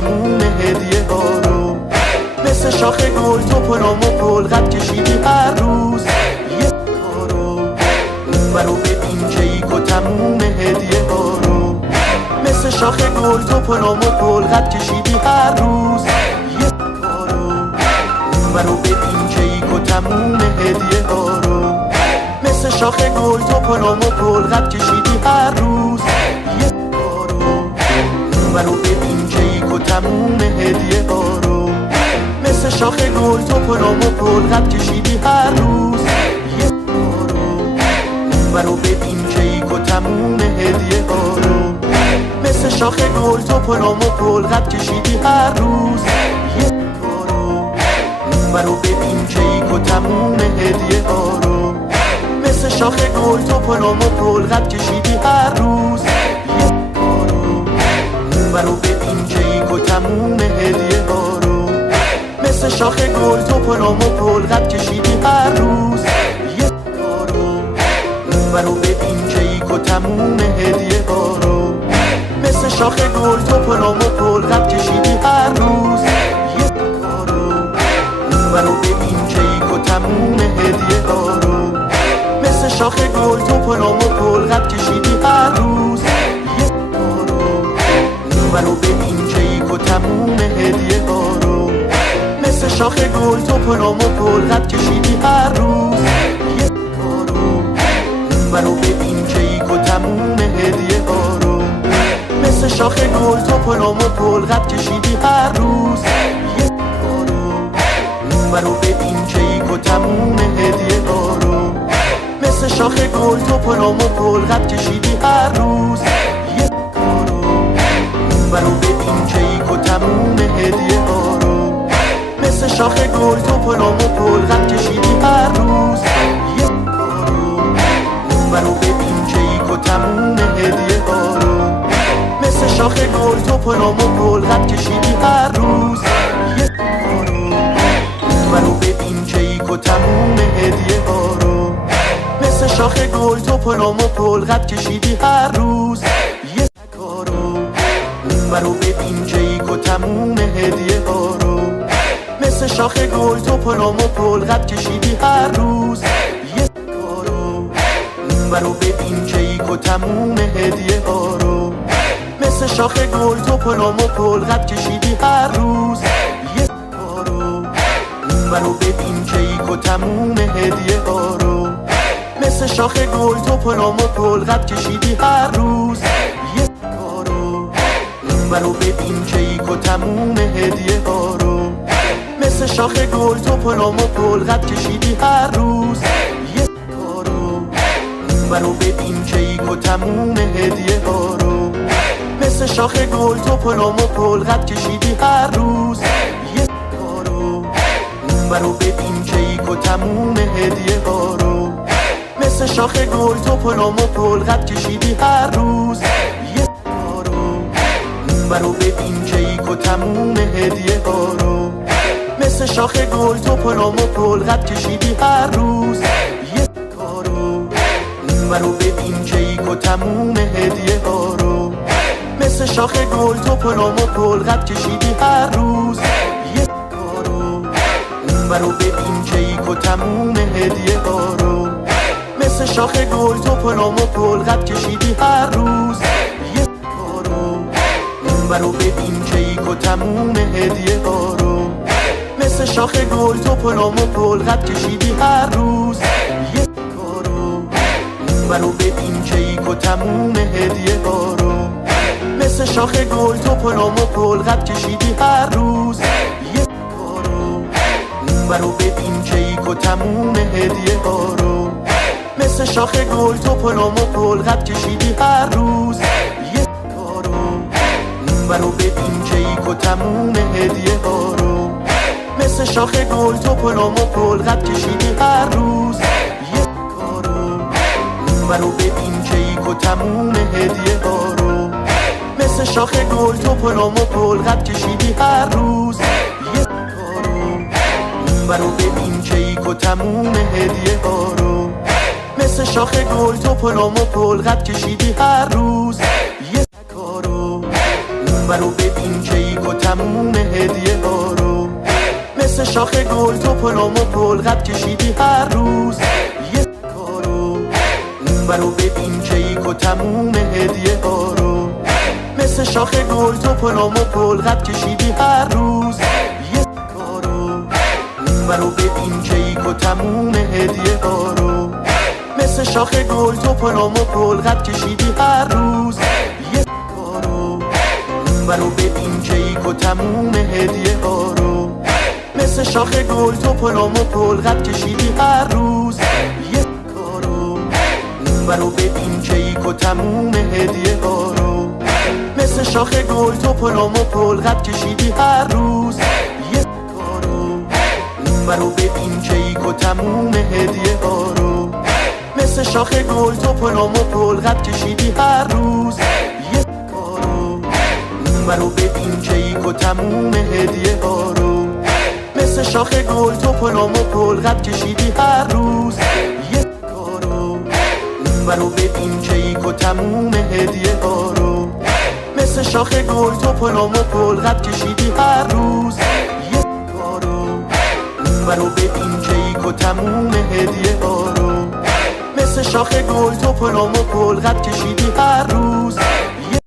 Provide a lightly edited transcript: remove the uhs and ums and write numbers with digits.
تموم هدیه ها رو، مثل شاخ گل تو پلم و پل قد کشیدی هر روز یه کارو. اون برو ببین کیک و تموم هدیه ها رو، مثل شاخ گل تو پلم و پل قد کشیدی هر روز یه کارو. اون برو ببین کیک و تموم هدیه ها رو، مثل شاخ گل تو پلم و پل قد کشیدی هر روز یه کارو. اون برو ببین کیک و تموم هدیه ها رو، مثل شاخ گل تو پلم و پل قد کشیدی هر روز یه کارو. اون برو ببین کیک و تموم هدیه ها رو، مثل شاخ گل تو پلم و پل قد کشیدی هر روز یه کارو. اون برو ببین کیک و تموم هدیه ها رو، مثل شاخ گل تو پلم و پل قد کشیدی هر روز یه کارو. اون برو ببین کیک و تموم هدیه ها رو، مثل شاخ گل تو پلم و پل قد کشیدی هر روز یه کارو. اون برو ببین کیک و تموم هدیه ها رو، مثل شاخ گل تو پلم و پل قد کشیدی هر روز یه کارو. اون برو ببین کیک و تموم هدیه ها رو، مثل شاخ گل تو پلم و پل قد کشیدی هر روز یه کارو. اون برو ببین کیک و تموم هدیه ها رو، مثل شاخ گل تو پلم و پل قد کشیدی هر روز یه کارو. اون برو ببین کیک و تموم هدیه ها رو، مثل شاخ گل تو پلم و پل قد کشیدی هر روز یه کارو. اون برو ببین کیک و تموم هدیه ها رو، مثل شاخ گل تو پلم و پل قد کشیدی هر روز یه کارو. اون برو ببین کیک و تموم هدیه ها رو، مثل شاخ گل تو پلم و پل قد کشیدی هر روز یه کارو. اون برو ببین کیک و تموم هدیه ها رو، مثل شاخ گل تو پلم و پل قد کشیدی هر روز یه کارو. اون برو ببین کیک و تموم هدیه ها رو، مثل شاخ گل تو پلم و پل قد کشیدی هر روز یه کارو. اون برو ببین کیک و تموم هدیه ها رو، مثل شاخ گل تو پلم و پل قد کشیدی هر روز یه کارو. اون برو ببین کیک و تموم هدیه ها رو، مثل شاخ گل تو پلم و پل قد کشیدی هر روز یه کارو. اون برو ببین کیک و تموم هدیه ها رو، مثل شاخ گل تو پلم و پل قد کشیدی هر روز یه کارو. اون برو ببین کیک و تموم هدیه ها رو، مثل شاخ گل تو پلم و پل قد کشیدی هر روز یه کارو. اون برو ببین کیک و تموم هدیه ها رو، مثل شاخ گل تو پلم و پل قد کشیدی هر روز یه کارو. اون برو ببین کیک و تموم هدیه ها رو، مثل شاخ گل تو پلم و پل قد کشیدی هر روز یه کارو. اون برو ببین کیک و تموم هدیه ها رو، مثل شاخ گل تو پلم و پل قد کشیدی هر روز یه کارو. اون برو ببین کیک و تموم هدیه ها رو، مثل شاخ گل تو پلم و پل قد کشیدی هر روز یه کارو. اون برو ببین کیک و تموم هدیه ها رو، مثل شاخ گل تو پلم و پل قد کشیدی هر روز یه کارو. اون برو ببین کیک و تموم هدیه ها رو، مثل شاخ گل تو پلم و پل قد کشیدی هر روز یه کارو. اون برو ببین کیک و تموم هدیه ها رو، مثل شاخ گل تو پلم و پل قد کشیدی هر روز یه کارو. اون برو ببین کیک و تموم هدیه ها رو، مثل شاخ گل تو پلم و پل قد کشیدی هر روز یه کارو. اون برو ببین کیک و تموم هدیه ها رو، مثل شاخ گل تو پلم و پل قد کشیدی هر روز یه کارو. اون برو ببین کیک و تموم هدیه ها رو، مثل شاخ گل تو پلم و پل قد کشیدی هر روز یه کارو. اون برو ببین کیک و تموم هدیه ها رو، مثل شاخ گل تو پلم و پل قد کشیدی هر روز یه کارو. اون رو ببین کیک و تموم هدیه ها رو، مثل شاخ گل تو پلم و پل قد کشیدی هر روز یه کارو. اون رو ببین کیک و تموم هدیه ها رو، مثل شاخ گل تو پلم و پل قد کشیدی هر روز یه کارو. اون رو ببین کیک و تموم هدیه ها رو، مثل شاخ گل تو پلم و پل قد کشیدی هر روز یه کارو. اون رو ببین کیک و تموم هدیه ها رو، مثل شاخ گل تو پلم و پل قد کشیدی هر روز یه کارو. اون رو ببین کیک و تموم هدیه ها رو، مثل شاخ گل تو پلم و پل قد کشیدی هر روز یه کارو. اون رو ببین کیک و تموم هدیه ها رو، مثل شاخ گل تو پلم و پل قد کشیدی هر روز یه کارو. اون رو ببین کیک و تموم هدیه ها رو، مثل شاخ گل تو پلم و پل قد کشیدی هر روز یه کارو. اون رو ببین کیک و تموم هدیه ها رو، مثل شاخ گل تو پلم و پل قد کشیدی هر روز یه کارو. اون رو ببین کیک و تموم هدیه ها رو، مثل شاخ گل تو پلم و پل قد کشیدی هر روز